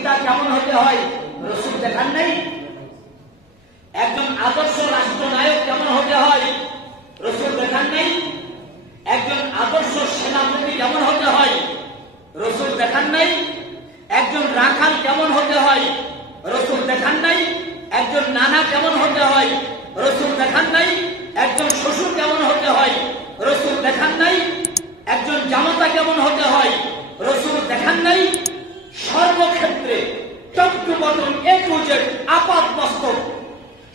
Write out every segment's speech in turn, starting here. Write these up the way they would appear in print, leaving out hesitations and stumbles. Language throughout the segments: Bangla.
পিতা কেমন হতে হয় রাসূল দেখান নাই? একজন আদর্শ রাষ্ট্রনায়ক কেমন হতে হয় রাসূল দেখান নাই? একজন আদর্শ সেনাপতি কেমন হতে হয় রাসূল দেখান নাই? একজন রাখাল কেমন হতে হয় রাসূল দেখান নাই? একজন নানা কেমন হতে হয় রাসূল দেখান নাই? একজন শ্বশুর কেমন হতে হয় রাসূল দেখান নাই? একজন জামাতা কেমন হতে হয় রাসূল দেখান নাই? সর্বক্ষেত্রে top to bottom A to Z আপাত মস্তক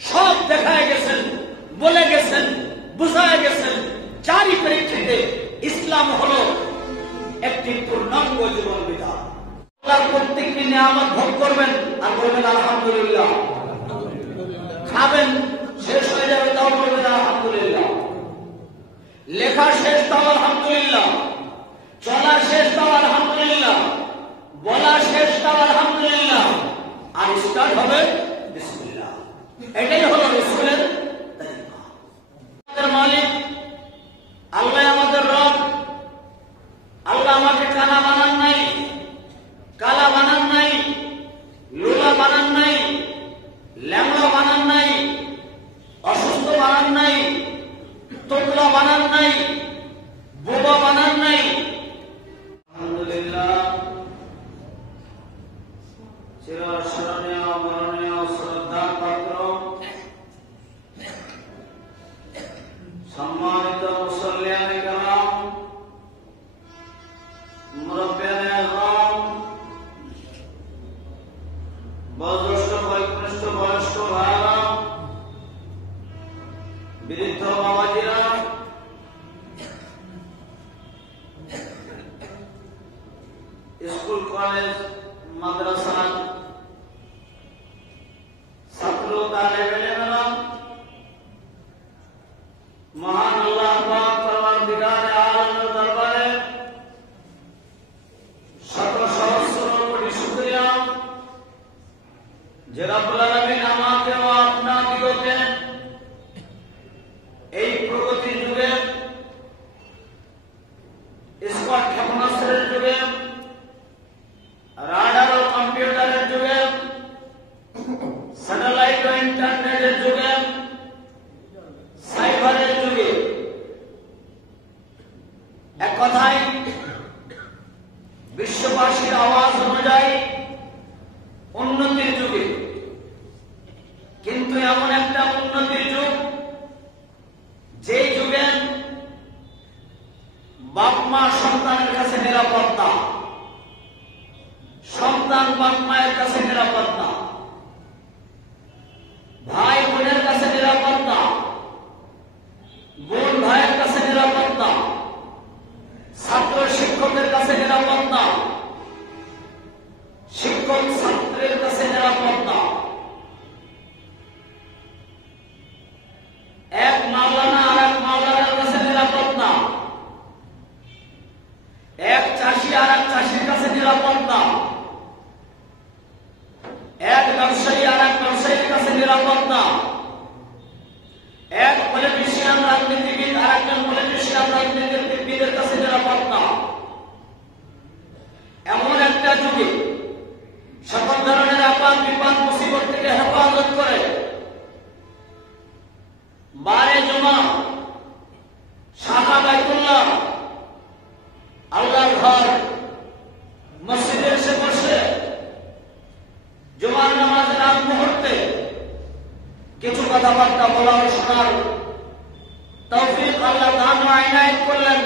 সব দেখায় গেছেন, বলে গেছেন, বুঝায় গেছেন। যারই প্রেক্ষিতে ইসলাম হলো একটি পূর্ণাঙ্গ জীবন বিধান। আল্লাহর প্রত্যেকটি নিয়ামত ভোগ করবেন আর বলবেন আলহামদুলিল্লাহ। খাবেন, শেষ হয়ে যাবে, তাও বলবেন আলহামদুলিল্লাহ। লেখা শেষ, তাও আলহামদুলিল্লাহ। চলা শেষ, তাও আলহামদুলিল্লাহ। বলা শেষ, তাও আলহামদুলিল্লাহ। আর স্টার্ট হবে বিসমিল্লাহ। এটাই হলো রাসূলের তরিকা। আমাদের মালিক আল্লাহ, আমাদের রব আল্লাহ আমাকে কানা বানান নাই, কালা বানান নাই, লুলা বানান নাই, ল্যাংড়া বানান নাই, অসুস্থ বানান নাই, তোকলা বানান নাই, বোবা বানান নাই। আলহামদুলিল্লাহ। চিরস্মরণীয় মরণীয় শ্রদ্ধার পাত্র সম্মানিত মুসল্লিয়ানে কেরাম, মুরব্বিয়ানে আযম, বয়োজ্যেষ্ঠ বয়োকনিষ্ঠ বয়স্ক ভাইরা, বৃদ্ধ বাবাজিরা, স্কুল কলেজ মাদ্রাসার ছাত্র তালেবে ইলমেরা, মহান আল্লাহ পাক পরওয়ারদিগারে আলমের দরবারে শত সহস্র কোটি শুকরিয়া যে রব্বুল আলামিন আমাকে ও আপনাদিগকে এই প্রগতি যুগে, স্মার্ট ক্ষেপণাস্ত্রের যুগে, রাডার ও কম্পিউটারের যুগে, স্যাটেলাইট ও ইন্টারনেটের যুগে, সাইবারের যুগে, এক কথায় বিশ্ববাসীর আওয়াজ অনুযায়ী উন্নতির যুগে, কিন্তু এমন একটা উন্নতির যুগ যেই যুগে বাপ মা সন্তানের কাছে নিরাপদ না, সন্তান বাপ মায়ের কাছে নিরাপদ না, ভাই বোনের কাছে নিরাপদ না, বোন ভাইয়ের কাছে নিরাপদ না, ছাত্র শিক্ষকের কাছে নিরাপদ না, শিক্ষক ছাত্রের কাছে নিরাপদ না, এক মাওলানা আর এক মাওলানার কাছে নিরাপদ না, এক চাষি আর এক চাষির কাছে নিরাপদ না, এক ব্যবসায়ী আর এক ব্যবসায়ীর কাছে নিরাপদ না, এক পলিটিশিয়ান রাজনীতিবিদ আর একজন পলিটিশিয়ান রাজনীতিবিদের কাছে নিরাপদ না। এমন একটা যুগে সকল ধরনের আপাত বিপদ মুসিবত থেকে হেফাজত করে বারে জমা, শাখা বাইতুল্লাহ, আল্লাহর ঘর, মসজিদে এসে বসে জুমার নামাজের আগ মুহূর্তে কিছু কথাবার্তা বলা ও শোনার তৌফিক আল্লাহ দান ও ইনায়েত করলেন।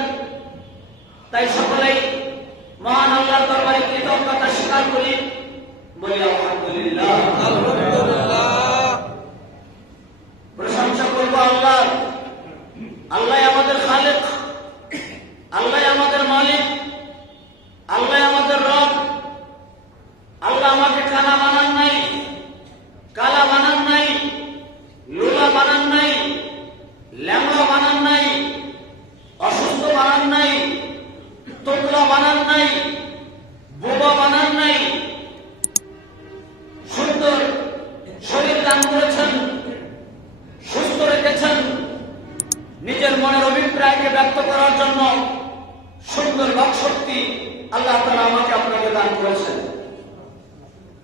তাই সকলেই মহান আল্লাহর দরবারে কৃতজ্ঞতা স্বীকার করি, বলি আলহামদুলিল্লাহ। প্রশংসা করবো আল্লাহ। আল্লাহ আমাদের খালেক, আল্লাহ আমাদের মালিক, আল্লাহ আমাদের রব। আল্লাহ আমাকে কানা বানান নাই, কালা বানান নাই, লুলা বানান নাই, ল্যাংড়া বানান নাই, অসুস্থ বানান নাই, তোকলা বানান নাই, বোবা বানান নাই। সুন্দর শরীর দান করেছেন, সুস্থ রেখেছেন, নিজের মনের অভিপ্রায়কে ব্যক্ত করার জন্য সুন্দর বাকশক্তি আল্লাহ তাআলা আমাকে আপনাকে দান করেছেন।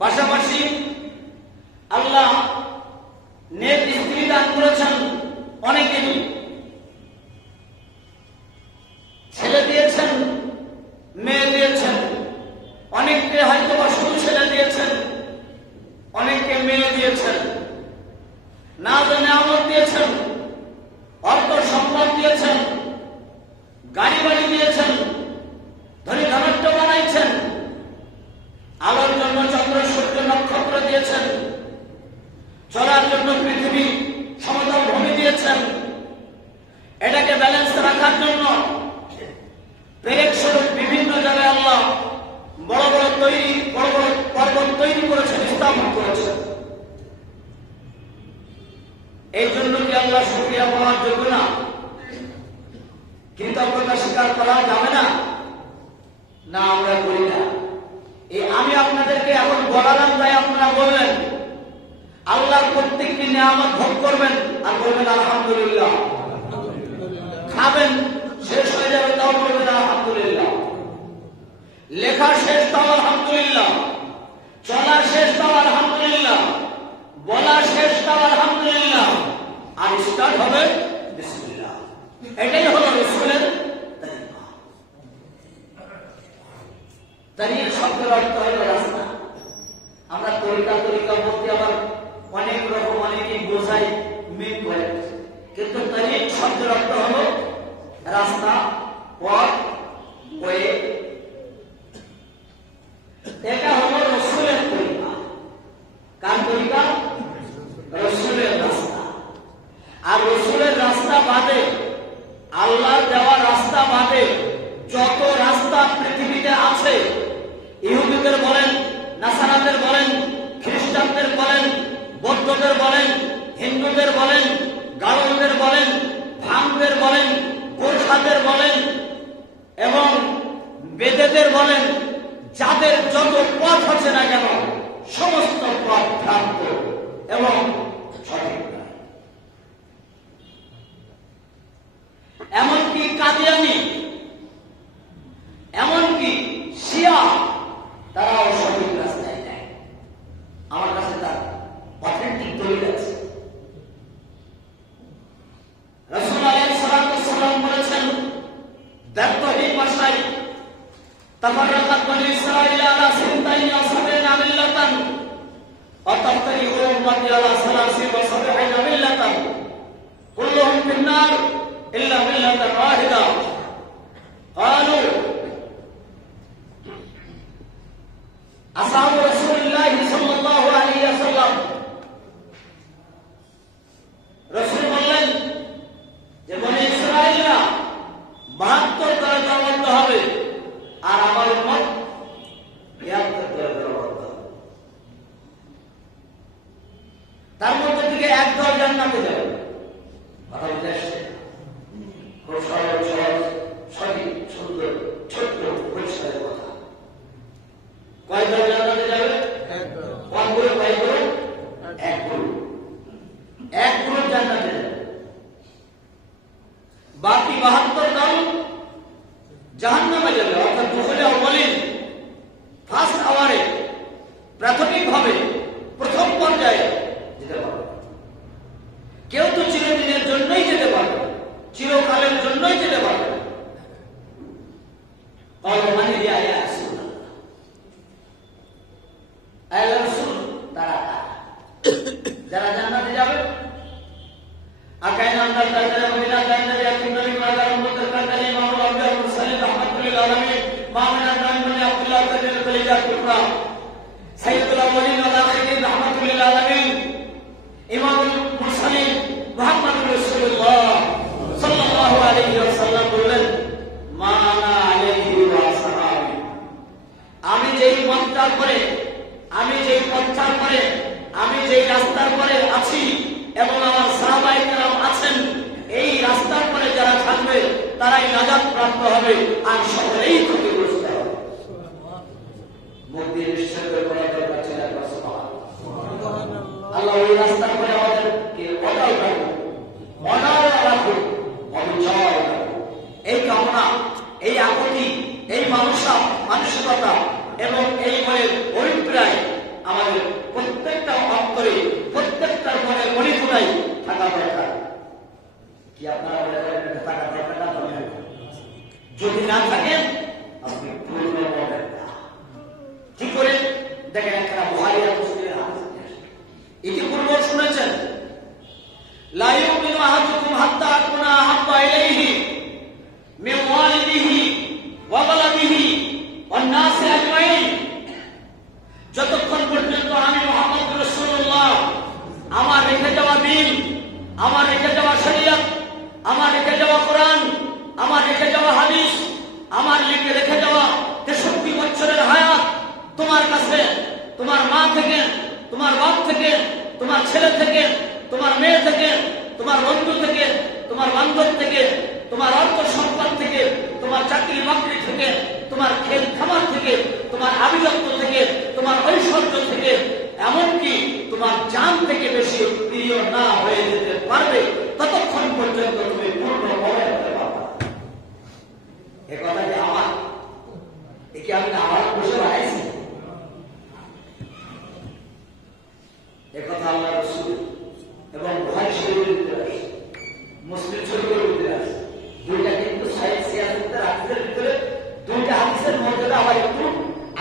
পাশাপাশি আল্লাহ নেক স্ত্রী দান করেছেন অনেকেরই, ছেলে দিয়েছেন, মেয়ে দিয়েছেন, অনেককে হয়তো বা শুধু ছেলে দিয়েছেন, অনেককে মেয়ে দিয়েছেন, না জানে আমল দিয়েছেন, অর্থ সম্পদ দিয়েছেন, গাড়ি বাড়ি দিয়েছেন, ধনী ধনাঢ্য বানাইছেন, আলোর জন্য চন্দ্র সূর্য নক্ষত্র দিয়েছেন, চলার জন্য পৃথিবী সমতল ভূমি দিয়েছেন। এটাকে ব্যালেন্স রাখার জন্য পেরেক স্বরূপ বিভিন্ন জায়গায় আল্লাহ বড় বড় পর্বত তৈরি করেছেন, স্থাপন করেছেন। এই জন্য কি আল্লাহ শুকরিয়া পাওয়ার যোগ্য না? কৃতজ্ঞতা স্বীকার করা যাবে না? না, আমরা করি না। এই আমি আপনাদেরকে এখন বলালাম, তাই আপনারা বললেন আল্লাহর প্রত্যেকটি নিয়ামত ভোগ করবেন আর বলবেন আলহামদুলিল্লাহ। খাবেন, শেষ হয়ে যাবে, তাও বলবেন আলহামদুলিল্লাহ। লেখা শেষ, তাও আলহামদুলিল্লাহ। চলা শেষ, তাও আলহামদুলিল্লাহ। বলা শেষ, তাও আলহামদুলিল্লাহ। আর স্টার্ট হবে বিসমিল্লাহ। এটাই হলো রাসূলের তরিকা। তরিকা শব্দের অর্থ হলো রাস্তা। আমরা তরিকা বলতে আবার অনেক রকম অনেকেই বোঝাই, মিন করে, কিন্তু তরিক শব্দের অর্থ হলো রাস্তা, পথ, ওয়ে। এটা হলো রাসূলের তরিকা। কার তরিকা? রাসূলের রাস্তা। আর রাসূলের রাস্তা বাদে, আল্লাহর দেওয়া রাস্তা বাদে যত রাস্তা পৃথিবীতে আছে, ইহুদিদের বলেন, নাসারাদের বলেন, খ্রিস্টানদের বলেন, বৌদ্ধদের বলেন, হিন্দুদের বলেন, গাড়লদের বলেন, ভাঙদের বলেন, গোর্খাদের বলেন এবং বেদেদের বলেন, যাদের যত পথ আছে না কেন, সমস্ত পথ ভ্রান্ত এবং সঠিক নয়। এমনকি কাদিয়ানি, এমনকি শিয়া, তারাও সঠিক রাস্তায় নেয়। আমার কাছে তার অথেন্টিক দলিল আছে। রাসূল আলাইহিস সালাম বলেছেন ব্যর্থহীন ভাষায়, তাফাররাকাত বনী ইসরাঈল আলা সিনতাইনি ওয়া সাবঈনা মিল্লাতান ওয়া তাফতারিকু উম্মতি আলা সালাসিন ওয়া সাবঈনা মিল্লাতান কুল্লুহুম ফিন-নার ইল্লা মিল্লাতান ওয়াহিদা। ক্বালু আসহাবু রাসূলিল্লাহ সাল্লাল্লাহু আলাইহি ওয়াসাল্লাম, রাসূল বললেন যে বনী ইসরাঈলরা 72 করে দলবদ্ধ হবে আর আমার উম্মত 73 করে দলবদ্ধ হবে। তার মধ্যে থেকে এক দল জান্নাতে যাবে। কথা বুঝে আসছে? খুব সহজ সঠিক সুন্দর ছোট্ট পরিষ্কার কথা। কয় দল জান্নাতে যাবে? কয় গ্রুপ? এক গ্রুপ। এক গ্রুপ জান্নাতে যাবে। বাকি 72 দল জাহান্নামে যাবে। অর্থাৎ দুখুলে আউয়ালিন, ফার্স্ট আওয়ারে, প্রাথমিকভাবে প্রথম পর্যায়ে যেতে পারবে। কেউ তো চিরদিনের জন্যই যেতে পারবে, চিরকালের জন্যই যেতে পারবে। যারা জান্নাতে যাবে, ইমামুল মুরসালিন মুহাম্মদুর রাসূলুল্লাহ সাল্লাল্লাহু আলাইহি ওয়াসাল্লাম বললেন, মা আনা আলাইহি ওয়া আসহাবি, আমি যেই পথটার পরে, আমি যেই পথটার পরে, আমি যেই রাস্তার পরে আছি এবং আমার সাহাবায়ে কেরাম আছেন, এই রাস্তার পরে যারা থাকবে তারাই নাজাত প্রাপ্ত হবে আর সকলেই ক্ষতিগ্রস্ত হবে। মুখ দিয়ে নিশ্চয় করে বলা দরকার ছিল আল্লাহ ওই রাস্তার পরে আমাদেরকে অটল রাখুন, অনড় রাখুন, অবিচল রাখুন। এই কামনা, এই আকুতি, এই মানসিকতা এবং এই মনের অভিপ্রায় দেখেন একটা বুখারী আর মুসলিমের হাদিস ইতিপূর্বে শুনেছেন লা ইউমিনু আহাদুকুম হাত্তা আকুনা আহাব্বা ইলাইহি মিন ওয়ালিদিহি ওয়া ওয়ালাদিহি ওয়ান নাসি আজমাইন। যতক্ষণ পর্যন্ত আমি মুহাম্মদ রাসূলুল্লাহ আমার রেখে যাওয়া দ্বীন, আমার রেখে যাওয়া শরীয়ত, আমার রেখে যাওয়া কোরআন, আমার রেখে যাওয়া হাদিস, আমার লিখে রেখে যাওয়া 63 বছরের হায়াত তোমার কাছে, তোমার মা থেকে, তোমার বাপ থেকে, তোমার ছেলে থেকে, তোমার মেয়ে থেকে, তোমার বন্ধু থেকে, তোমার বান্ধব থেকে, তোমার অর্থ সম্পদ থেকে, তোমার চাকরি বাকরি থেকে, তোমার খেল খামার থেকে, তোমার আভিজাত্য থেকে, তোমার ঐশ্বর্য থেকে, এমনকি তোমার জান থেকে বেশি প্রিয় না হয়ে যেতে পারবে ততক্ষণ পর্যন্ত তুমি পূর্ণ হয়ে যেতে পারবে। এ কথা যে আমার, একে আমি আমার বসে বানাইছি, এ কথা আল্লাহ রাসূল এবং বুখারী শরীফের ভিতরে আছে, মুসলিম শরীফের ভিতরে আছে। দুইটা কিন্তু সাহিত্য সিয়াসতের হাদিসের ভিতরে দুইটা হাদিসের মর্যাদা আবার একটু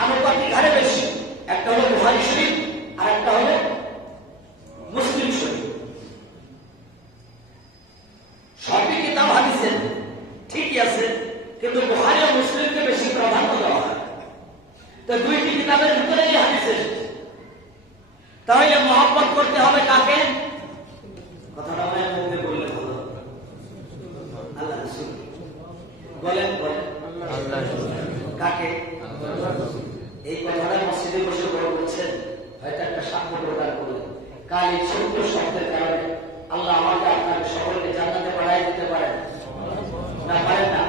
আনুপাতিক হারে বেশি। একটা হলো বুখারী শরীফ আর একটা হলো মুসলিম শরীফ। সবই কিতাব হাদিসের ঠিকই আছে, কিন্তু বুখারী ও মুসলিমকে বেশি প্রাধান্য দেওয়া হয়। তো দুইটি কিতাবের ভিতরে এই হাদিস এসেছে। তাহলে মহব্বত করতে হবে কাকে? কথাটা আমার মুখে বললে ভালো, আল্লাহ রাসূল বলেন, আল্লাহ কাকে? এই কথাটা মসজিদে বসে বড় বলছেন, হয়তো একটা সাক্ষ্য প্রদান করলেন। কাল এই ছোট্ট শব্দের কারণে আল্লাহ আমাকে আপনাকে সকলকে জান্নাতে পাঠাই দিতে পারেন না? পারেন না?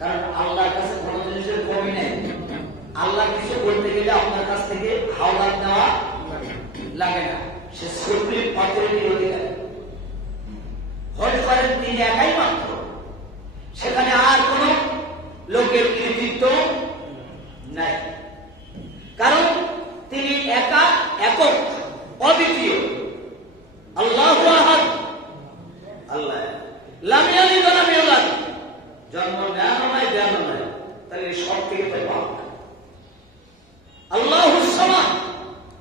কারণ আল্লাহর কাছে কোনো জিনিসের কমি নেই। আল্লাহ কিছু বলতে গেলে আপনার কাছ থেকে হাওলাত নেওয়া লাগে না। সে সুপ্রিম অথরিটির অধিকারী। হতে পারেন তিনি একাই মাত্র, সেখানে আর কোন লোকের কৃতিত্ব নাই, কারণ তিনি একা, একক, অদ্বিতীয়। আল্লাহু আহাদ, আল্লাহ লাম ইয়ালিদ ওয়া লাম ইউলাদ, জন্ম নেন নয়, দেন নয়, তাহলে সব থেকে তো পাক। আল্লাহুস সামাদ,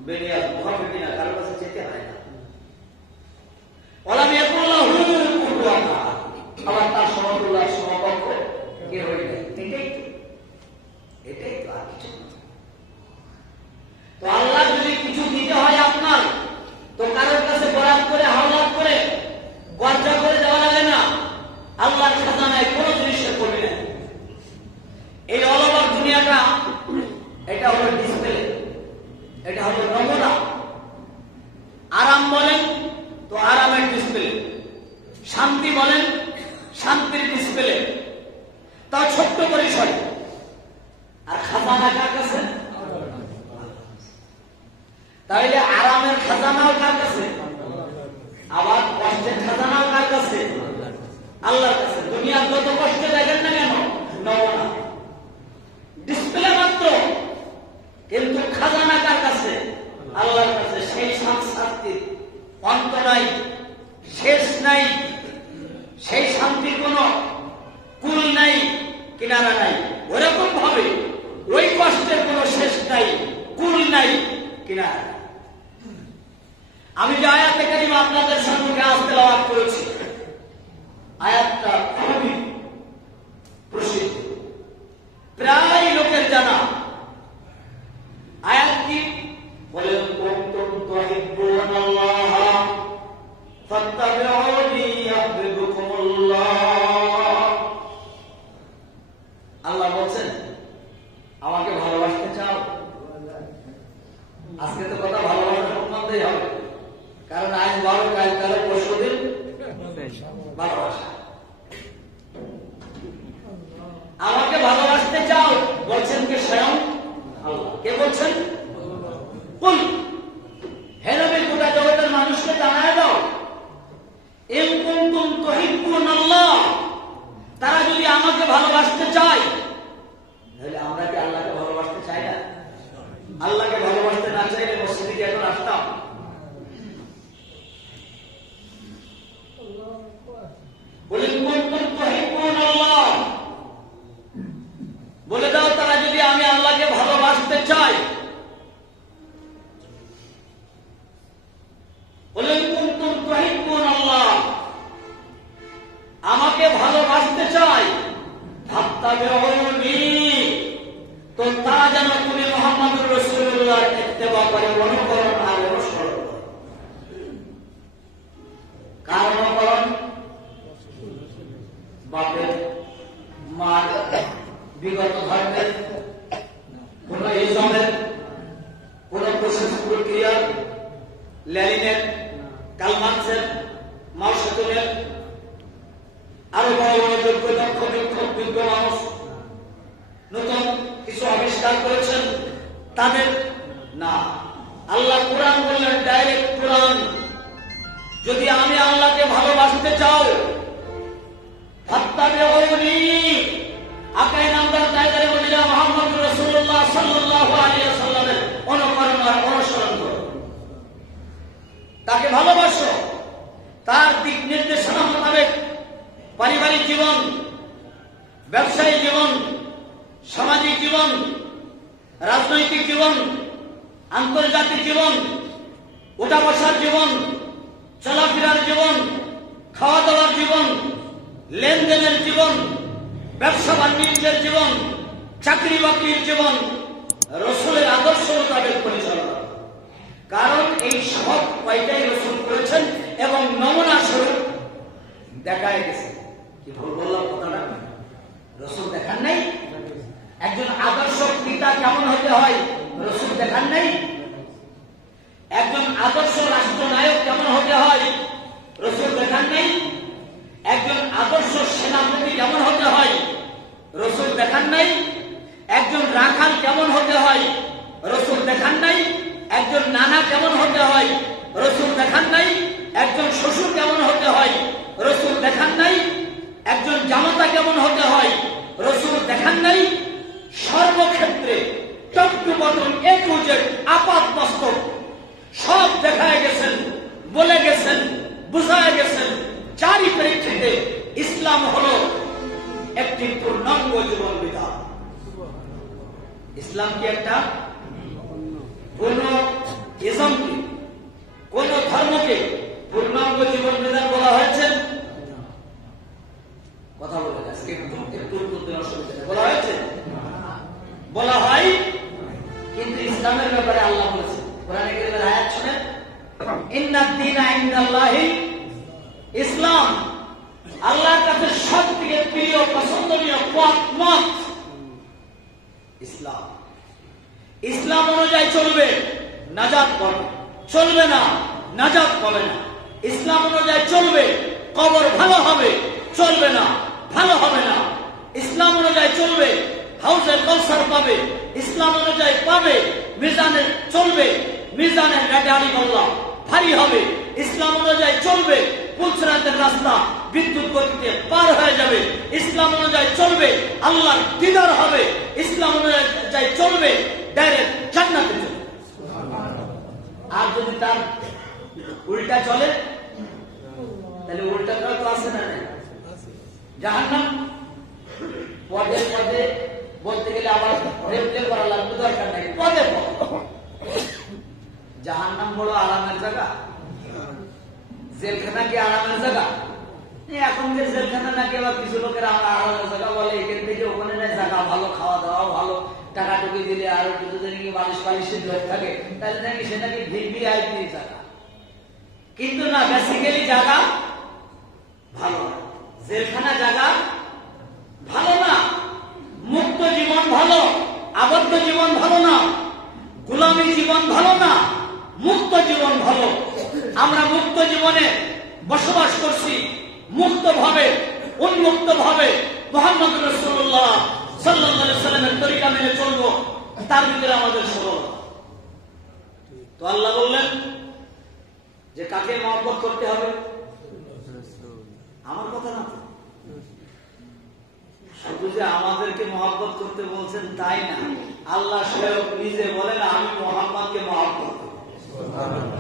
বেরিয়া মুহাম্মদিনা কারো কাছে যেতে হয় না। ওয়ালাম ইয়াকুল লাহু কুফুয়ান আহাদ, আবার তার সমতুল্য সমকক্ষ কে হয়ে যায়? এটাই তো আর কিছু না। তো আল্লাহ যদি কিছু দিতে হয় আপনার, তো কারোর কাছে বরাদ করে, হাওলাত করে, গর্জা করে দেওয়া লাগে না। আল্লাহর খাজানায় কোনো জিনিসের কমে নেই। এই অল ওভার দুনিয়াটা, এটা হলো ডিসপ্লে, এটা হলো নমুনা। আরাম বলেন তো আরামের ডিসপ্লে, শান্তি বলেন শান্তির ডিসপ্লে, তা ছোট্ট পরিসরে। আর খাজানা কার কাছে? তাহলে আরামের খাজানাও কার কাছে? আবার কষ্টের খাজানাও কার কাছে? আল্লাহর কাছে। দুনিয়ার যত কষ্ট দেখেন না কেন, নমুনা, ডিসপ্লে মাত্র, কিন্তু খাজানা কার কাছে? আল্লাহর কাছে। সেই শান্তির অন্ত নাই, শেষ নাই, সেই শান্তির কোন কুল নাই, কিনারা নাই। ওরকম ভাবে ওই কষ্টের কোন শেষ নাই, কুল নাই, কিনারা। আমি যে আয়াতে কারিমা আপনাদের সম্মুখে আজ তেলাওয়াত করেছি, আয়াতটা খুবই প্রসিদ্ধ, প্রায় লোকের জানা। আয়াত কি বলেন? কুনতুম তুহিব্বুনাল্লাহ ফাত্তাবিউনি ইউহিব্বুকুমুল্লাহ। আল্লাহ বলছেন, আমাকে ভালোবাসতে চাও? আজকে তো কথা ভালোবাসা সম্বন্ধেই হবে, কারণ আজ 12, কাল 13, পরশুদিন ভালোবাসা। আমাকে ভালোবাসতে চাও বলছেন কে? স্বয়ং আল্লাহ। কে বলছেন? কুল, হে নবী গোটা জগতের মানুষকে জানায় দাও, ইন কুনতুম তুহিব্বুনাল্লাহ, তারা যদি আমাকে ভালোবাসতে চায়, তাহলে আমরা কি আল্লাহকে ভালোবাসতে চাই না? আল্লাহকে ভালোবাসতে না চাইলে মসজিদে কি এখন আসতাম? বলে দাও, তারা যদি আমি আল্লাহকে ভালোবাসতে চাই, লেনিনের, কার্ল মার্কসের, মাও সেতুংয়ের, আরো বড় বড় যোগ্য দক্ষ বিজ্ঞ মানুষ নতুন কিছু আবিষ্কার করেছেন, তাদের না। আল্লাহ কোরআন বললেন, ডাইরেক্ট কোরআন, যদি আমি আল্লাহকে ভালোবাসতে চাও ফাত্তাবিউনি, আকাই নামদার জায়গায় মদিনা মুহাম্মদ রাসূলুল্লাহ সাল্লাল্লাহু আলাইহি ওয়াসাল্লামের অনুকরণ আর অনুসরণ করো, তাকে ভালোবাসো, তার দিক নির্দেশনা মোতাবেক পারিবারিক জীবন, ব্যবসায়িক জীবন, সামাজিক জীবন, রাজনৈতিক জীবন, আন্তর্জাতিক জীবন, ওঠা বসার জীবন, চলাফেরার জীবন, খাওয়া দাওয়ার জীবন, লেনদেনের জীবন, ব্যবসা বাণিজ্যের জীবন, চাকরি বাকরির জীবন রাসূলের আদর্শ মোতাবেক পরিচালনা। কারণ এই সব কয়টাই রাসূল করেছেন এবং নমুনা স্বরূপ দেখায় গেছে। কি ভুল বললাম কথাটা? রাসূল দেখান নাই? একজন আদর্শ পিতা কেমন হতে হয় রাসূল দেখান নাই? একজন আদর্শ রাষ্ট্রনায়ক কেমন হতে হয় রাসূল দেখান নাই? একজন আদর্শ সেনাপতি কেমন হতে হয় রাসূল দেখান নাই? একজন রাখাল কেমন হতে হয় রাসূল দেখান নাই? একজন নানা কেমন হতে হয় রাসূল দেখান নাই? একজন শ্বশুর কেমন হতে হয় রাসূল দেখান নাই? একজন জামাতা কেমন হতে হয় রাসূল দেখান নাই? সর্বক্ষেত্রে top to bottom, A to Z, আপাত মস্তক সব দেখায় গেছেন, বলে গেছেন, বুঝায় গেছেন। চারি পরিপ্রেক্ষিতে ইসলাম হলো একটি পূর্ণাঙ্গ জীবন বিধান। ইসলাম কি একটা কোন ইসলামকে, কোন ধর্মকে পূর্ণাঙ্গ জীবন বিধান বলা হয়েছে? কথা বলে আজকে একটু বলা হয়েছে, বলা হয়। কিন্তু ইসলামের ব্যাপারে আল্লাহ বলেছে, কোরআনে কারীমের আয়াত শুনেন, ইন্নাদ দীনা ইনদাল্লাহি ইসলাম, আল্লাহর কাছে সবথেকে প্রিয় পছন্দনীয় মত ইসলাম। ইসলাম অনুযায়ী চলবে, নাজাত পাবে, চলবে না নাজাত পাবে না। ইসলাম অনুযায়ী চলবে, কবর ভালো হবে, চলবে না ভালো হবে না। ইসলাম অনুযায়ী চলবে, হাউজে কাউসার পাবে, ইসলাম অনুযায়ী পাবে। মিজানে চলবে, মিজানের গাড়ি বললাম ভারী হবে। ইসলাম অনুযায়ী চলবে, পুলসরাতের রাস্তা বিদ্যুৎ গতিতে পার হয়ে যাবে। ইসলাম অনুযায়ী চলবে, আল্লাহর দিদার হবে। ইসলাম অনুযায়ী চলবে, ডাইরেক্ট জান্নাতে চলবে। আর যদি তার উল্টা চলে, তাহলে উল্টাটাও তো আছে না, জাহান্নাম। পদে পদে বলতে গেলে আবার রেপ্লে করা লাগবে, দরকার নেই, পদে পদে। জাহান্নাম বড় আরামের জায়গা, জেলখানা কি আরামের জায়গা? এখন যে জেলখানা নাকি আবার কিছু লোকের আরামের জায়গা বলে, এখান থেকে ওখানে নেই জায়গা, ভালো খাওয়া দাওয়া ভালো, টাকা টুকি দিলে আরো কিছু নাকি বালিশ পালিশের লোক থাকে, তাহলে নাকি সে নাকি ভিভিআইপি জায়গা। কিন্তু না, বেসিক্যালি জায়গা ভালো না, জেলখানা জায়গা ভালো না। মুক্ত জীবন ভালো, আবদ্ধ জীবন ভালো না, গোলামী জীবন ভালো না, মুক্ত জীবন ভালো। আমরা মুক্ত জীবনে বসবাস করছি, মুক্ত ভাবে, উন্মুক্ত ভাবে মুহাম্মদ রাসূলুল্লাহ সাল্লাল্লাহু আলাইহি ওয়াসাল্লামের তরিকা মেনে চলবো, তার ভিতরে আমাদের সরলতা। তো আল্লাহ বললেন যে কাকে মহব্বত করতে হবে? আমার কথা না, শুধু যে আমাদেরকে মহব্বত করতে বলছেন তাই না, আল্লাহ স্বয়ং নিজে বলেন আমি মুহাম্মদকে মহব্বত করি।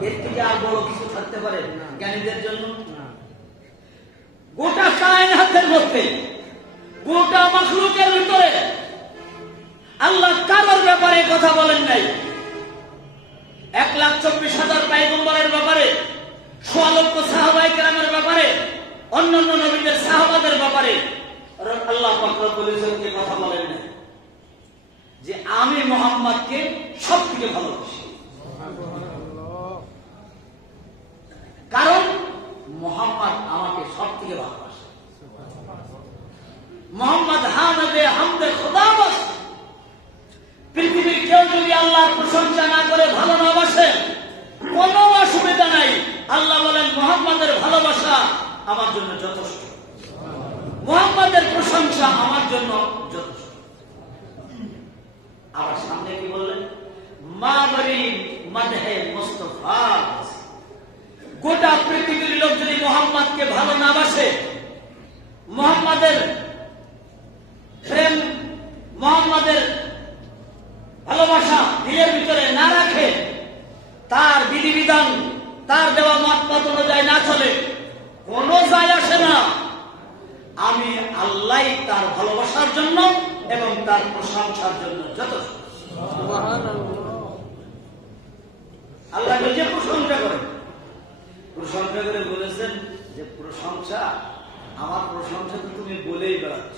এর থেকে আর বড় কিছু থাকতে পারে জ্ঞানীদের জন্য? গোটা কায়নাতের মধ্যে, গোটা মাখলুকের ভিতরে আল্লাহ কারোর ব্যাপারে কথা বলেন নাই। 1,24,000 পয়গম্বরের ব্যাপারে, 1.5 লক্ষ সাহাবায়ে কেরামের ব্যাপারে, অন্যান্য নবীদের সাহাবাদের ব্যাপারে আল্লাহ পাক রব্বুল ইজ্জতকে কথা বলেন না যে আমি মুহাম্মদকে সবথেকে ভালোবাসি। কারণ মুহাম্মদ আমাকে সবথেকে ভালোবাসে। মুহাম্মদ হামদে হামদে খোদা বাস। পৃথিবীর কেউ যদি আল্লাহর প্রশংসা না করে ভালো না বাসে, কোনো অসুবিধা আল্লাহ বলেন মুহাম্মাদের ভালোবাসা আমার জন্য যথেষ্ট, মুহাম্মাদের প্রশংসা আমার জন্য যথেষ্ট। আবার সামনে কি বললেন? মা বলি মাদহে মুস্তাফা, গোটা পৃথিবীর লোক যদি মুহাম্মাদকে ভালো না বাসে, মুহাম্মাদের প্রেম, মুহাম্মাদের ভালোবাসা দিলের ভিতরে না রাখে, তার বিধিবিধান, তার দেওয়া মত অনুযায়ী না চলে, কোন যায় আসে না। আমি আল্লাহ তার ভালোবাসার জন্য এবং তার প্রশংসার জন্য যথেষ্ট। আল্লাহ নিজে প্রশংসা করেন, প্রশংসা করে বলেছেন যে প্রশংসা, আমার প্রশংসা তো তুমি বলেই বেড়াচ্ছ।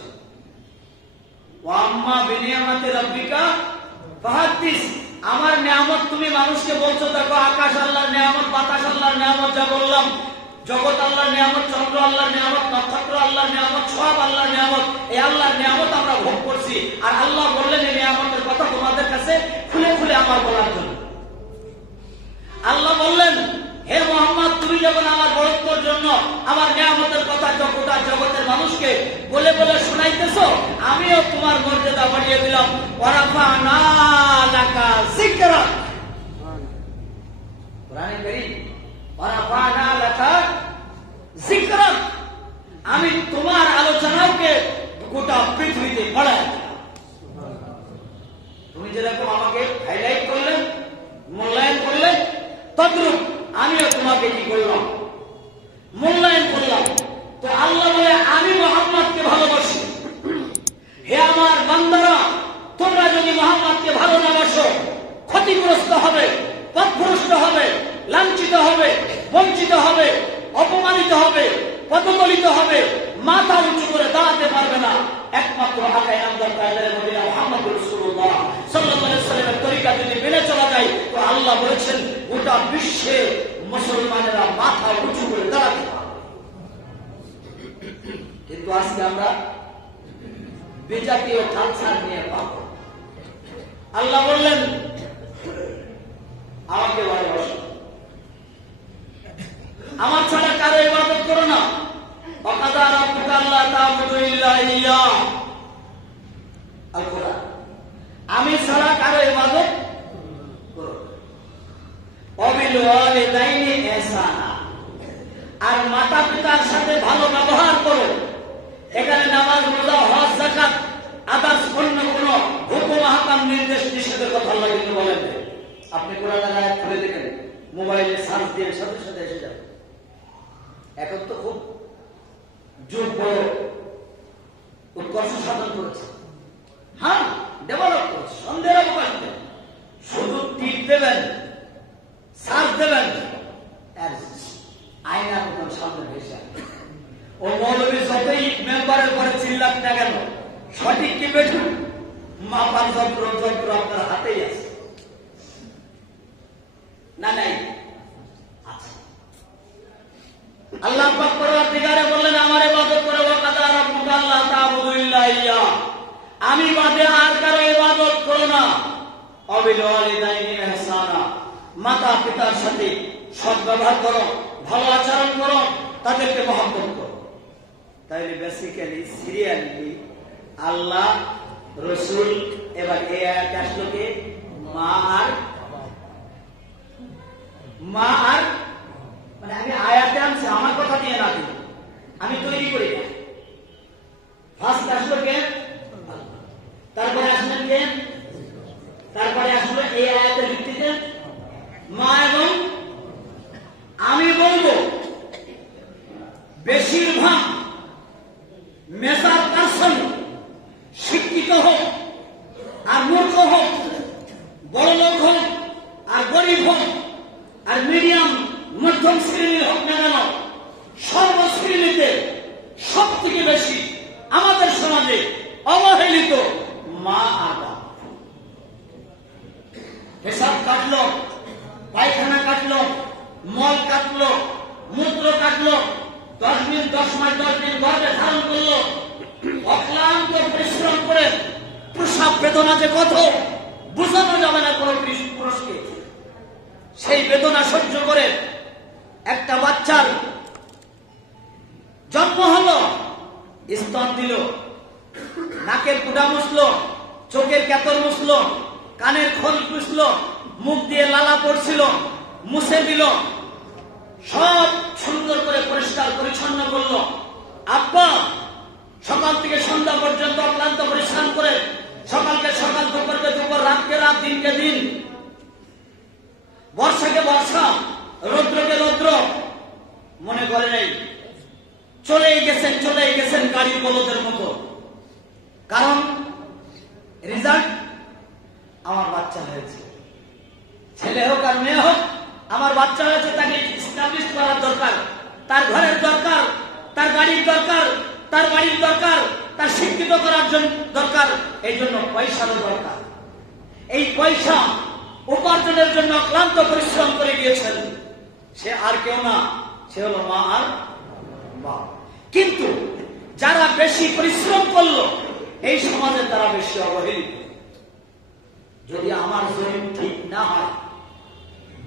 ওয়াম্মা বিনিয়ামাতে রাব্বিকা ফাহাদ্দিস, আমার নিয়ামত তুমি মানুষকে বলছো, দেখো আকাশ আল্লাহর নিয়ামত, বাতাস আল্লাহর নিয়ামত, যা বললাম জগৎ আল্লাহর নিয়ামত, চন্দ্র আল্লাহর নিয়ামত, নক্ষত্র আল্লাহর নিয়ামত, সব আল্লাহর নিয়ামত। এই আল্লাহর নিয়ামত আমরা ভোগ করছি, আর আল্লাহ বললেন এই নিয়ামতের কথা তোমাদের কাছে খুলে খুলে আমার বলার জন্য। আল্লাহ বললেন হে মুহাম্মদ, তুমি যখন আমার বরত্বর জন্য আমার নিয়ামতের কথা গোটা জগতের মানুষকে বলে বলে শোনাইতেছো, আমিও তোমার মর্যাদা বাড়িয়ে দিলাম। ওয়ারাফা'না লাকা যিকরাক, কোরআনে কারীম, ওয়ারাফা'না লাকা যিকরাক, আমি তোমার আলোচনাকে গোটা পৃথিবীতে বাড়াই দিলাম। তুমি যেরকম আমাকে হাইলাইট করলে, মূল্যায়ন করলে, তদ্রূপ আমিও তোমাকে কি করলাম? মূল্যায়ন করলাম। তো আল্লাহ বলে আমি মুহাম্মদকে ভালোবাসি। হে আমার বান্দারা, তোমরা যদি মুহাম্মদকে ভালো না বাসো, ক্ষতিগ্রস্ত হবে, পথভ্রষ্ট হবে, লাঞ্ছিত হবে, বঞ্চিত হবে, অপমানিত হবে, পদদলিত হবে, মাথা উঁচু করে দাঁড়াতে পারবে না। একমাত্র আকায়ে নামদার তাইদের মদিনা মুহাম্মদুর রাসূলুল্লাহ সাল্লাল্লাহু আলাইহি ওয়াসাল্লামের তরিকা যদি মেনে চলা যায়, তো আল্লাহ বলেছেন গোটা বিশ্বে মুসলমানেরা মাথা উঁচু করে দাঁড়াতে পারবে। কিন্তু আজকে আমরা বিজাতীয় কালচার নিয়ে পাবো। আল্লাহ বললেন আমাকে ভালোবাসো, আমার ছাড়া কারো ইবাদত করো না। ওয়াকাদা রাব্বুকা আল্লা তা'বুদু ইল্লা ইয়্যাহ, আল কোরআন, আমি ছাড়া কারো ইবাদত করো। ওয়াবিল ওয়ালিদাইনি ইহসানা, আর মাতা পিতার সাথে ভালো ব্যবহার করো। এখানে নামাজ, রোজা, হজ, যাকাত, আদার্স অন্য কোন হুকুম, আহকাম, নির্দেশ নিষেধের কথা আল্লাহ কিন্তু বলেন। আপনি কোরআনের আয়াত খুলে দেখেন, মোবাইলে সার্চ দিয়ে সাথে সাথে এসে যাবে। এখন তো খুব যুগ বড় উৎকর্ষ সাধন করেছে, হ্যাঁ ডেভেলপ করেছে, সন্দেহের অবকাশ নেই। শুধু টিপ দেবেন, সার্চ দেবেন, আয়নার মতন সামনে ভেসে আসবে। ও মৌলবী যতই মেম্বারের পরে চিল্লাক না কেন, সঠিক কি বেঠুন মাপার যন্ত্র আপনার হাতেই আছে না? নাই? আচ্ছা, আল্লাহ পাক পরওয়ারদিগারে বললেন আমার ইবাদত করো। ওয়াকাদা রাব্বুকা আল্লা তা'বুদু ইল্লা ইয়্যাহ, আমি বাদে আর কারো ইবাদত করো না। ওয়াবিল ওয়ালিদাইনি ইহসানা, মাতা পিতার সাথে সদ্ব্যবহার করো, ভালো আচরণ করো, তাদেরকে মহব্বত করো। তাহলে বেসিক্যালি সিরিয়ালি আল্লাহ, রসুল, এবার এই আয়াতে আসলো কে? মা আর মানে আমি আয়াতে আনছি, আমার কথা নিয়ে না, আমি তৈরি করি না। ফার্স্ট আসলো কে? তারপরে আসলেন কে? তারপরে আসলো এই আয়াতের ভিত্তিতে মা। এবং আমি বলবো বেশিরভাগ মেজার পার্সন, শিক্ষিত হোক আর মূর্খ হোক, বড় লোক হোক আর গরিব হোক আর মিডিয়াম মধ্যম শ্রেণীর হোক না কেন, সর্বশ্রেণীতে সব থেকে বেশি আমাদের সমাজে অবহেলিত মা আর বাবা। হিসাব কাটলো, পায়খানা কাটলো, মল কাটলো, মূত্র কাটলো, 10 দিন 10 মাস 10 দিন গর্ভে ধারণ করলো, অক্লান্ত পরিশ্রম করে প্রসব বেদনা যে কত বোঝানো যাবে না কোনো পুরুষকে। সেই বেদনা সহ্য করে একটা বাচ্চার জন্ম হলো, স্তন দিল, নাকের কুটা মুছলো, চোখের কেতর মুছলো, কানের খোল মুছলো, মুখ দিয়ে লালা পড়ছিল, মুছে দিল, সব সুন্দর করে পরিষ্কার পরিচ্ছন্ন করলো। আব্বা সকাল থেকে সন্ধ্যা পর্যন্ত অক্লান্ত পরিশ্রম করে, সকালকে সকাল, দুপুরকে দুপুর, রাতকে রাত, দিনকে দিন, বর্ষাকে বর্ষা, রৌদ্রকে রৌদ্র, মনে করে নেই, চলেই গেছেন গাড়ির বলদের মতো। কারণ রেজাল্ট আমার বাচ্চা হয়েছে, ছেলে হোক আর মেয়ে হোক, আমার বাচ্চা হয়েছে, তাকে এস্টাবলিশ করার দরকার, তার ঘরের দরকার, তার গাড়ির দরকার, তার বাড়ির দরকার, তার শিক্ষিত করার জন্য দরকার, এই জন্য পয়সারও দরকার। এই পয়সা উপার্জনের জন্য ক্লান্ত পরিশ্রম করে গিয়েছেন, সে আর কেউ না, সে হলো মা আর বাবা। কিন্তু যারা বেশি পরিশ্রম করলো, এই সমাজে তারা বেশি অবহেলিত। যদি আমার জমি ঠিক না হয়,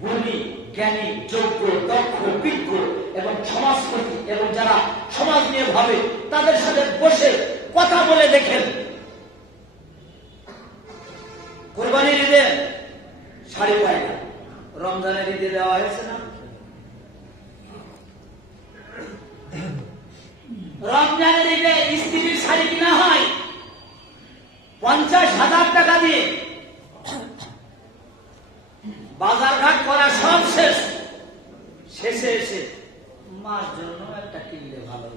গুণী, জ্ঞানী, যোগ্য, দক্ষ, বিজ্ঞ এবং সমাজপতি এবং যারা সমাজ নিয়ে ভাবে, তাদের সাথে বসে কথা বলে দেখেন। কোরবানির ঈদে শাড়ি পায় না, রমজানের ঈদে দেওয়া হয়েছে না? রমজানের ঈদে স্ত্রীর শাড়ি কিনা হয় 50,000 টাকা দিয়ে। বাজার ঘাট করা সব শেষ, শেষে এসে মার জন্য একটা কিনলে ভালো,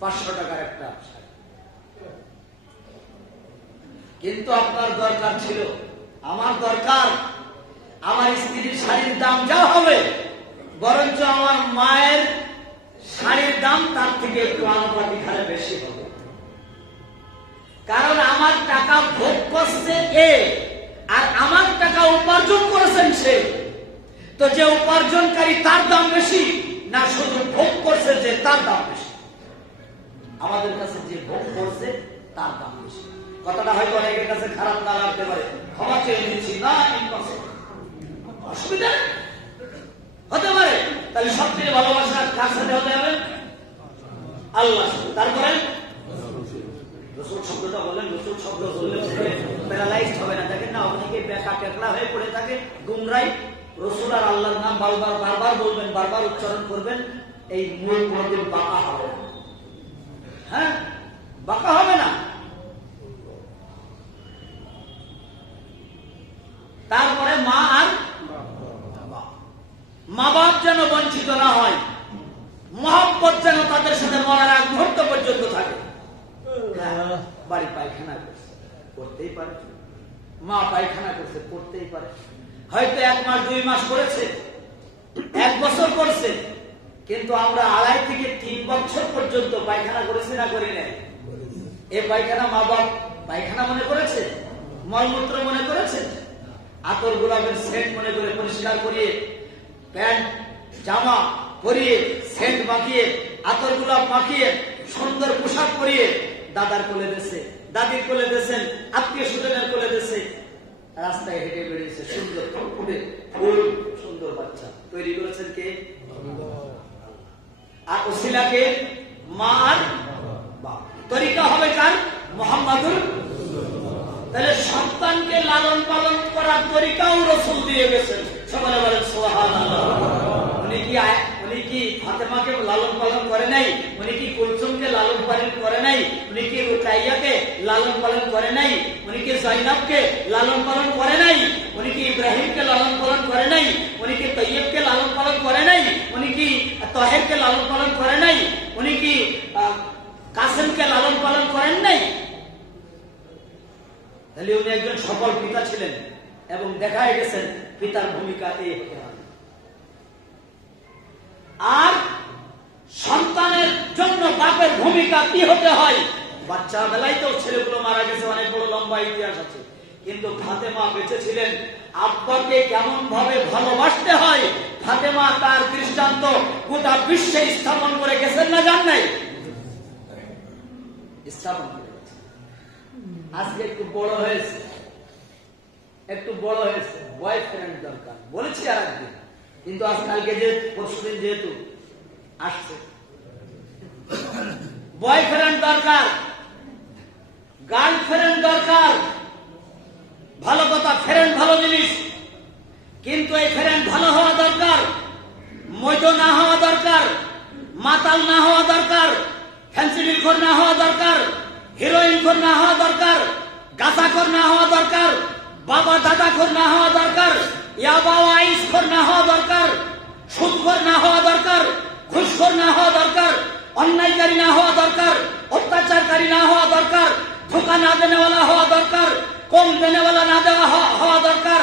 500 টাকার একটা শাড়ি। কিন্তু আপনার দরকার ছিল, আমার দরকার, আমার স্ত্রীর শাড়ির দাম যা হবে, বরঞ্চ আমার মায়ের শাড়ির দাম তার থেকে একটু আনুপাতিক হারে বেশি হবে। কারণ আমার টাকা ভোগ করছে এ, আর আমার টাকা উপার্জন করেছেন সে। তো যে উপার্জনকারী তার দাম বেশি না শুধু ভোগ করছে যে তার দাম বেশি? আমাদের কাছে যে ভোগ করছে তার দাম বেশি। কথাটা হয়তো অনেকের কাছে খারাপ না লাগতে পারে, ক্ষমা চেয়ে নিচ্ছি, না অসুবিধা হতে পারে। তাহলে সবচেয়ে ভালোবাসা কার সাথে হতে হবে? আল্লাহ। তারপরে রসুল শব্দটা বলেন, রসুল শব্দ বললে প্যারালাইজড হবে না। দেখেন না, অনেকে বেকা টেকলা হয়ে পড়ে থাকে, গুমরাই। রসুল আর আল্লাহর নাম বারবার বলবেন, বারবার উচ্চারণ করবেন, এই মূল কোনদিন বাঁকা হবে না। হ্যাঁ, বাঁকা হবে না। তারপরে মা আর মা বাপ যেন বঞ্চিত না হয়, মহব্বত যেন তাদের সাথে মরার আগ মুহূর্ত পর্যন্ত থাকে। বাড়ি পায়খানা করছে, করতেই পারে, মা পায়খানা করছে, করতেই পারে। হয়তো 1 মাস 2 মাস করেছে, 1 বছর করছে, কিন্তু আমরা 2.5 থেকে 3 বছর পর্যন্ত পায়খানা করেছি না করি না? এই পায়খানা মা বাপ পায়খানা মনে করেছে, মলমূত্র মনে করেছে, আতর গোলাপের সেন্ট মনে করে পরিষ্কার করিয়ে, প্যান্ট জামা পরিয়ে, সেন্ট মাখিয়ে, আতর গোলাপ মাখিয়ে, সুন্দর পোশাক পরিয়ে দাদার কোলে দিয়েছে, দাদির কোলে দিয়েছেন, আত্মীয় স্বজনের কোলে দিয়েছে, রাস্তায় হেঁটে বেরিয়েছে, সুন্দর ফুটে ফুল, সুন্দর বাচ্চা তৈরি করেছেন কে? আর ওসিলাকে মা আর বাপ। তরিকা হবে কার? মুহাম্মাদুর। তাহলে সন্তানকে লালন পালন করার তরিকাও রসুল দিয়ে গেছেন। সবাই বলেন সুবহানাল্লাহ। উনি কি ফাতেমাকে লালন পালন করে নাই? উনি কি কুলসুমকে লালন পালন করে নাই? উনি কি রুকাইয়াকে লালন পালন করে নাই? উনি কি জাইনাবকে লালন পালন করে নাই? উনি কি ইব্রাহিমকে লালন পালন করে নাই? উনি কি তৈয়বকে লালন পালন করে নাই? উনি কি তাহেরকে লালন পালন করে নাই? উনি কি কাসেমকে লালন পালন করেন নাই? তাহলে উনি একজন সফল পিতা ছিলেন এবং দেখা গেছেন পিতার ভূমিকা এই হতে হবে। আর সন্তানের জন্য বাপের ভূমিকা কি হতে হয়? বাচ্চা বেলায় তো ছেলেগুলো মারা গেছে, অনেক বড় লম্বা ইতিহাস আছে, কিন্তু ফাতেমা বেঁচে ছিলেন। আব্বাকে কেমন ভাবে ভালোবাসতে হয় ফাতেমা তার দৃষ্টান্ত গোটা বিশ্বে স্থাপন করে গেছেন না? জান নাই? স্থাপন করে গেছেন। আজকে একটু বড় হয়েছে, বয়ফ্রেন্ড দরকার বলেছি আর একদিন, কিন্তু আজকালকে যে পরশুদিন যেহেতু আসছে, বয়ফ্রেন্ড দরকার, গার্লফ্রেন্ড দরকার, ভালো কথা, ফ্রেন্ড ভালো জিনিস, কিন্তু এই ফ্রেন্ড ভালো হওয়া দরকার, মজো না হওয়া দরকার, মাতাল না হওয়া দরকার, ফ্যান্সিডিলখোর না হওয়া দরকার, হিরোইনখোর না হওয়া দরকার, গাঁজাখোর না হওয়া দরকার, বাবা দাদাখোর না হওয়া দরকার, ইয়াবা আইসখোর না হওয়া দরকার, সুদখোর না হওয়া দরকার, ঘুষখোর না হওয়া দরকার, অন্যায়কারী না হওয়া দরকার, অত্যাচারকারী না হওয়া দরকার, ধোকা না দেনেওয়ালা হওয়া দরকার, কম দেনেওয়ালা না দেওয়া হওয়া দরকার,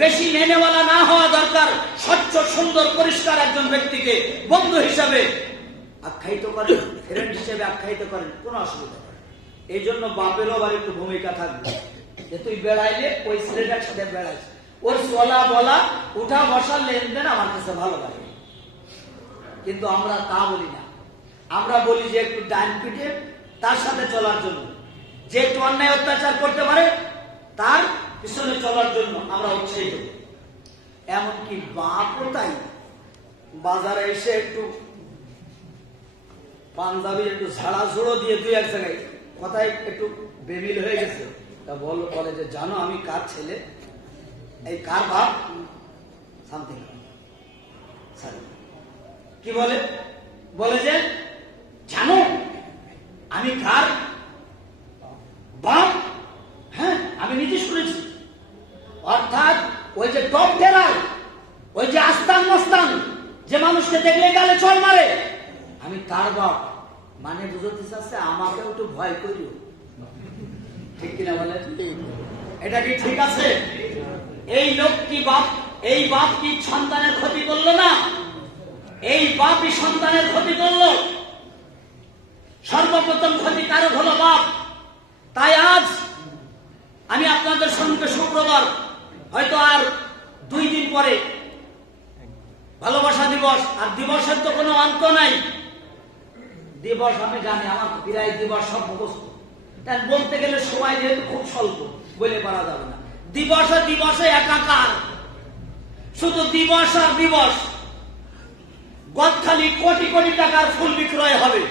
বেশি নেনেওয়ালা না হওয়া দরকার। স্বচ্ছ সুন্দর পরিষ্কার একজন ব্যক্তিকে বন্ধু হিসাবে আখ্যায়িত করেন, ফ্রেন্ড হিসেবে আখ্যায়িত করেন, কোন অসুবিধা নেই। এই জন্য বাপেরও আবার একটু ভূমিকা থাকবে, যে তুই বেড়াইলে ওই ছেলেটার সাথে বেড়াইস, ওর চলা বলা উঠা বসার লেনদেন আমার কাছে ভালো লাগে, কিন্তু আমরা তা বলি না। আমরা বলি যে একটু ডান পিঠে তার সাথে চলার জন্য, যে একটু অন্যায় অত্যাচার করতে পারে তার পিছনে চলার জন্য আমরা উৎসাহিত। এমনকি বাপও তাই, বাজারে এসে একটু পাঞ্জাবি একটু ঝাড়া ঝুড়ো দিয়ে দুই এক জায়গায় কথায় একটু বেবিল হয়ে গেছে, তা বলে যে জানো আমি কার ছেলে, এই কার বাপ, সামথিং কি বলে যে জানো আমি কার বাপ, হ্যাঁ আমি নিজে শুনেছি। অর্থাৎ ওই যে টপ টেলার, ওই যে আস্তান মস্তান, যে মানুষকে দেখলে গালে চড় মারে, আমি তার বাপ, মানে বুঝতে চাচ্ছে আমাকে একটু ভয় করিও, ঠিক কিনা বলে? এটা কি ঠিক আছে? এই লোক কি বাপ, এই বাপ কি সন্তানের ক্ষতি করলো না? এই বাপই সন্তানের ক্ষতি করলো। সর্বপ্রথম ক্ষতিকারক হলো বাপ। তাই আজ আমি আপনাদের সম্মুখে শুক্রবার, হয়তো আর 2 দিন পরে ভালোবাসা দিবস, আর দিবসের তো কোনো অন্ত নাই। দিবস আমি জানি, আমার বিরাই দিবস সব মুখস্থ, তাই বলতে গেলে সময় যেহেতু খুব স্বল্প, বলে পারা যাবে না। দিবসে একাকার, শুধু দিবস আর দিবস। গদখালি কোটি কোটি টাকার ফুল বিক্রয় হবে।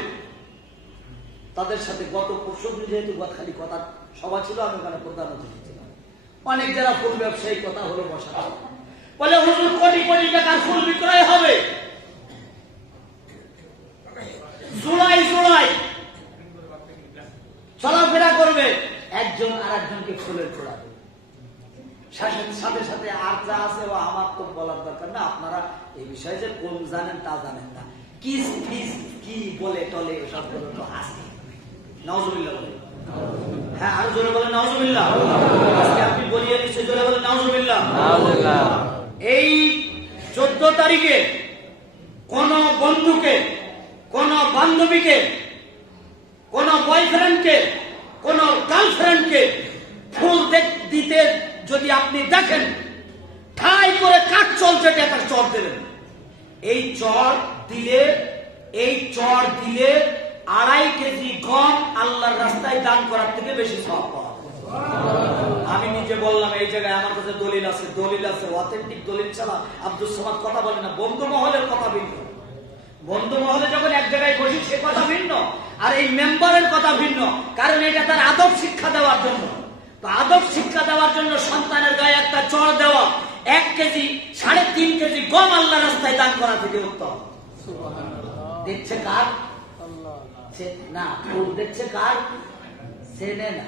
তাদের সাথে গত পরশুদিন যেহেতু গদখালি কথা সভা ছিল, আমি ওখানে প্রধান অতিথি ছিলাম। অনেক যারা ফুল ব্যবসায়ী কথা হলো, বসা বলে হুজুর কোটি কোটি টাকার ফুল বিক্রয় হবে, জোড়াই জোড়াই চলাফেরা করবে, একজন আর একজনকে ফুলের ছড়াবে। সাথে সাথে আর যা আছে ও আমার তো বলার দরকার না, আপনারা এই বিষয়ে যে কোন জানেন তা জানেন না। কিস ফিস কি বলে টলে ওসব তো আছে। নাউজুবিল্লাহ বলে, হ্যাঁ আরো জোরে বলে নাউজুবিল্লাহ। আজকে আপনি বলিয়ে নিচ্ছে, জোরে বলে নাউজুবিল্লাহ। এই 14 তারিখে কোন বন্ধুকে, কোন বান্ধবীকে, কোন বয়ফ্রেন্ডকে, কোন গার্লফ্রেন্ডকে ফুল দিতে যদি আপনি দেখেন, ঠাই করে কাঠ চলছে তার চর দেবেন। এই চর দিলে 2.5 কেজি গম আল্লাহর রাস্তায় দান করার থেকে বেশি সওয়াব পাওয়া যায়। আমি নিজে বললাম, এই জায়গায় আমার কাছে দলিল আছে, অথেন্টিক দলিল ছাড়া আব্দুল সামাদ কথা বলে না। বন্ধু মহলের কথা ভিন্ন, বন্ধু মহলে যখন এক জায়গায় বসি সে কথা ভিন্ন, আর এই মেম্বারের কথা ভিন্ন। কারণ এটা তার আদব শিক্ষা দেওয়ার জন্য। তো আদব শিক্ষা দেওয়ার জন্য সন্তানের গায়ে একটা চড় দেওয়া, 1 কেজি 3.5 কেজি গম আল্লাহ রাস্তায় দান করা থেকে উত্তম। দেখছে কার না, দেখছে কার, চেনে না,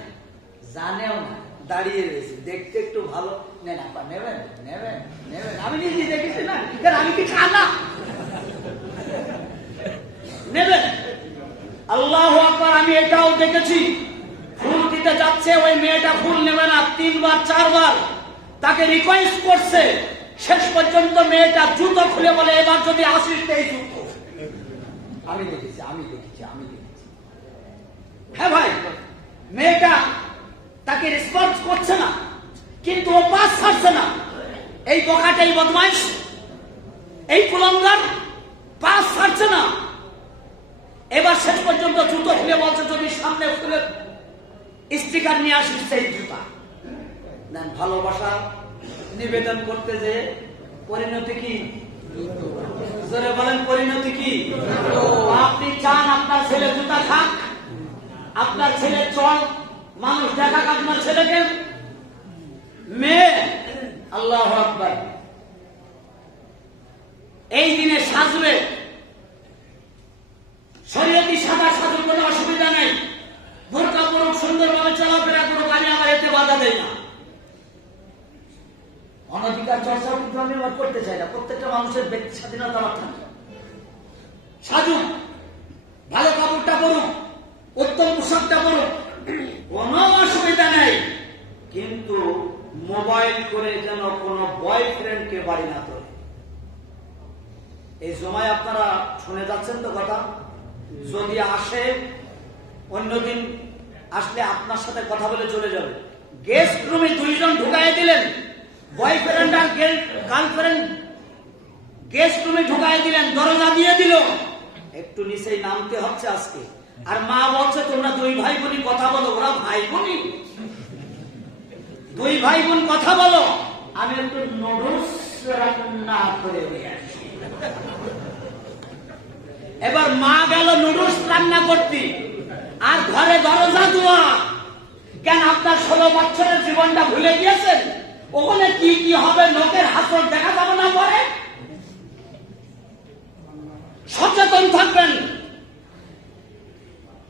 জানেও না, দাঁড়িয়ে রয়েছে, দেখতে একটু ভালো, নেবেন নেবেন নেবেন। আমি নিজে দেখেছি না, আমি কি খানা নেবেন। আল্লাহু আকবার। আমি এটাও দেখেছি, ফুল দিতে যাচ্ছে, ওই মেয়েটা ফুল নেবে না, 3 বার 4 বার তাকে রিকোয়েস্ট করছে, শেষ পর্যন্ত মেয়েটা জুতো খুলে বলে এবার যদি আসিস এই জুতো। আমি দেখেছি। হ্যাঁ ভাই, মেয়েটা তাকে রেসপন্স করছে না, কিন্তু ও পাস ছাড়ছে না। এই বোকাটাই বদমাইশ, এই কুলাঙ্গার পাস ছাড়ছে না। এবার শেষ পর্যন্ত জুতো খুলে বলছে যদি সামনে ফুলের স্টিকার নিয়ে আসিস সেই জুতা। ভালোবাসা নিবেদন করতে যে পরিণতি কি জোরে বলেন পরিণতি কি? আপনি চান আপনার ছেলে জুতা খাক, আপনার ছেলে চল মানুষ দেখাক আপনার ছেলেকে? মেয়ে আল্লাহু আকবার এই দিনে সাজবে, শরীয়তি সাদা সাজুর কোনো অসুবিধা নেই, বোরকা পরুক, সুন্দরভাবে চলাফেরা করুক, আমি আমার এতে বাধা দেই না। অনধিকার চর্চাও কিন্তু আমি করতে চাই না, প্রত্যেকটা মানুষের ব্যক্তি স্বাধীনতা রক্ষা। সাজুক, ভালো কাপড়টা পরুক, উত্তম পোশাকটা পরুক, কোনো অসুবিধা নেই, কিন্তু মোবাইল করে যেন কোন বয়ফ্রেন্ডকে বাড়ি না তোলে। এই সময় আপনারা শুনে যাচ্ছেন তো কথা, যদি আসে অন্যদিন আসলে আপনার সাথে কথা বলে চলে যাবে। গেস্ট রুমে 2 জন ঢুকাই দিলেন, বয়ফ্রেন্ড আর গার্লফ্রেন্ড গেস্ট রুমে ঢুকাই দিলেন, দরজা দিয়ে দিল, একটু নিচেই নামতে হচ্ছে আজকে। আর মা বলছে তোমরা 2 ভাই বোনই কথা বলো। ওরা ভাই বোনই, 2 ভাই বোন কথা বলো, আমি একটু নুডলস রান্না করে নিয়ে আসি। এবার মা গেল নুডলস রান্না করতে, আর ঘরে দরজা দেওয়া। কেন আপনার 16 বছরের জীবনটা ভুলে গিয়েছেন? ওখানে কি কি হবে লোকের হাসর দেখা যাবে না পরে? সচেতন থাকবেন,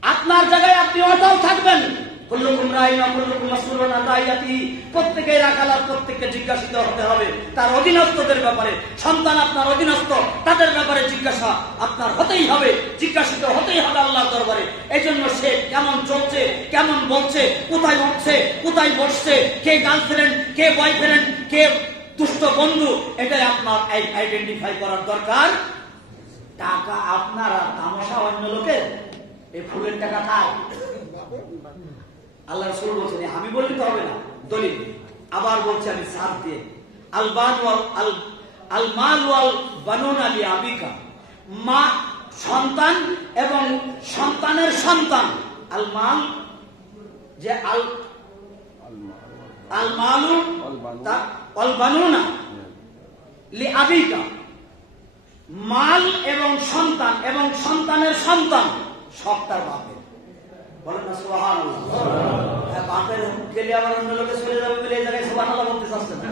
আপনার জায়গায় আপনি অটল থাকবেন। প্রত্যেকের রাখালার, প্রত্যেককে জিজ্ঞাসিত হতে হবে তার অধীনস্থদের ব্যাপারে। সন্তান আপনার অধীনস্থ, তাদের ব্যাপারে জিজ্ঞাসা আপনার হতেই হবে, জিজ্ঞাসিত হতেই হবে আল্লাহর দরবারে। এই জন্য সে কেমন চলছে, কেমন বলছে, কোথায় উঠছে, কোথায় বসছে, কে গার্লফ্রেন্ড, কে বয়ফ্রেন্ড, কে দুষ্ট বন্ধু, এটাই আপনার আইডেন্টিফাই করার দরকার। টাকা আপনার আর তামাশা অন্য লোকের, এই ফুলের টাকা খায়। আল্লাহ রাসূল বলছেন, আমি বলতে তো হবে না, দলিল আবার বলছে আমি সাথ দিয়ে, আল মাল ওয়াল বানুনা লি আবিকা, মা সন্তান এবং সন্তানের সন্তান। আল মাল যে আল মালু ওয়াল বানুনা লি আবিকা, মাল এবং সন্তান এবং সন্তানের সন্তান সব তার বাপের। বলেন না সুবহানাল্লাহ। বাপের গেলে আবার অন্য লোকে চলে যাবে বলে এই জায়গায় সুবহানাল্লাহ বলতে চাচ্ছেন না।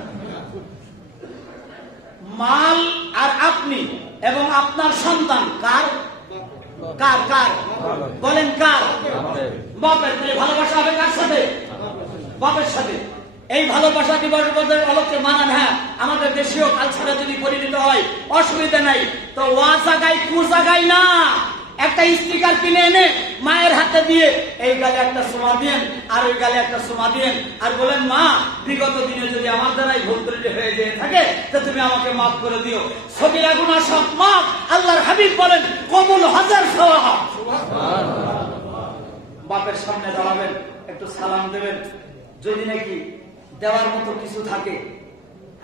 মাল আর আপনি এবং আপনার সন্তান কার? কার কার বলেন? কার? বাপের। তাহলে ভালোবাসা হবে কার সাথে? বাপের সাথে। এই ভালোবাসা দিবসের আলোকে মানান। হ্যাঁ, আমাদের দেশীয় কালচারে যদি পরিণত হয় অসুবিধা নাই, তো ওয়া জায়গায় কু জায়গায় না। একটা স্টিকার কিনে এনে মায়ের হাতে দিয়ে এই গালে একটা সোমা দিয়েন আর ওই গালে একটা সোমা দিয়েন, আর বলেন মা বিগত দিনে যদি আমার দ্বারাই ভুল ত্রুটি হয়ে যেয়ে থাকে তো তুমি আমাকে মাফ করে দিও। সগীরা গুনাহ সব মাফ। আল্লাহর হাবিব বলেন কবুল হাজার সওয়াব। বাপের সামনে দাঁড়াবেন, একটু সালাম দেবেন, যদি নাকি দেওয়ার মতো কিছু থাকে,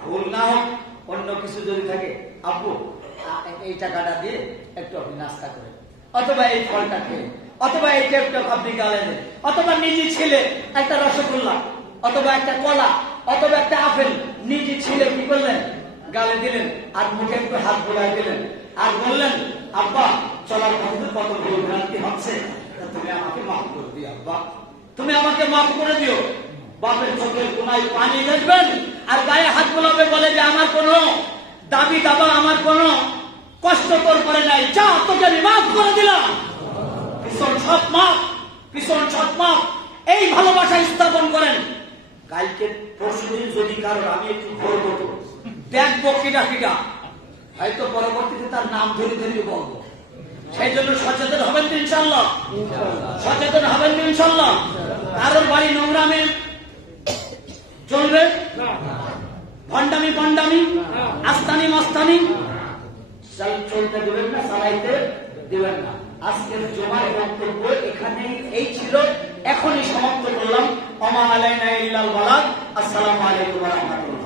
ভুল না হোক, অন্য কিছু যদি থাকে, আব্বু এই টাকাটা দিয়ে একটু আপনি নাস্তা করেন, অথবা এই ফলটা খেয়ে, অথবা এই টেপটা আপনি গালে দেন, অথবা নিজে ছেলে একটা রসগোল্লা, অথবা একটা কলা, অথবা একটা আপেল নিজে ছেলে কি করলেন? গালে দিলেন, আর মুখে একটু হাত বোলাই দিলেন, আর বললেন আব্বা চলার পথে কত ভুল ভ্রান্তি হচ্ছে, তুমি আমাকে মাফ করে দিও আব্বা, তুমি আমাকে মাফ করে দিও। বাপের চোখের কোনায় পানি দেখবেন আর গায়ে হাত বোলাবে, বলে যে আমার কোনো দাবি দাবা, আমার কোনো কষ্ট তোর করে নাই, যা তোকে আমি মাফ করে দিলাম। ভীষণ সৎ মাপ, ভীষণ সৎ মাপ। এই ভালোবাসা স্থাপন করেন। কালকে পরশুদিন যদি কারোর আমি একটু ঘুরবো, দেখবো কিটা কিটা, হয়তো পরবর্তীতে তার নাম ধরে ধরে বলবো। সেই জন্য সচেতন হবেন তো ইনশাল্লাহ, সচেতন হবেন তো ইনশাল্লাহ। কারোর বাড়ি নোংরামে চলবে, ভণ্ডামি পন্ডামি, আস্তানি মস্তানি চলতে দেবেন না, চালাইতে দেবেন না। আজকের জমার বক্তব্য এখানেই এই ছিল, এখনই সমাপ্ত করলাম। ওমা আলাইনা ইল্লাল বালাগ। আসসালামু আলাইকুম ওয়া রাহমাতুল্লাহ।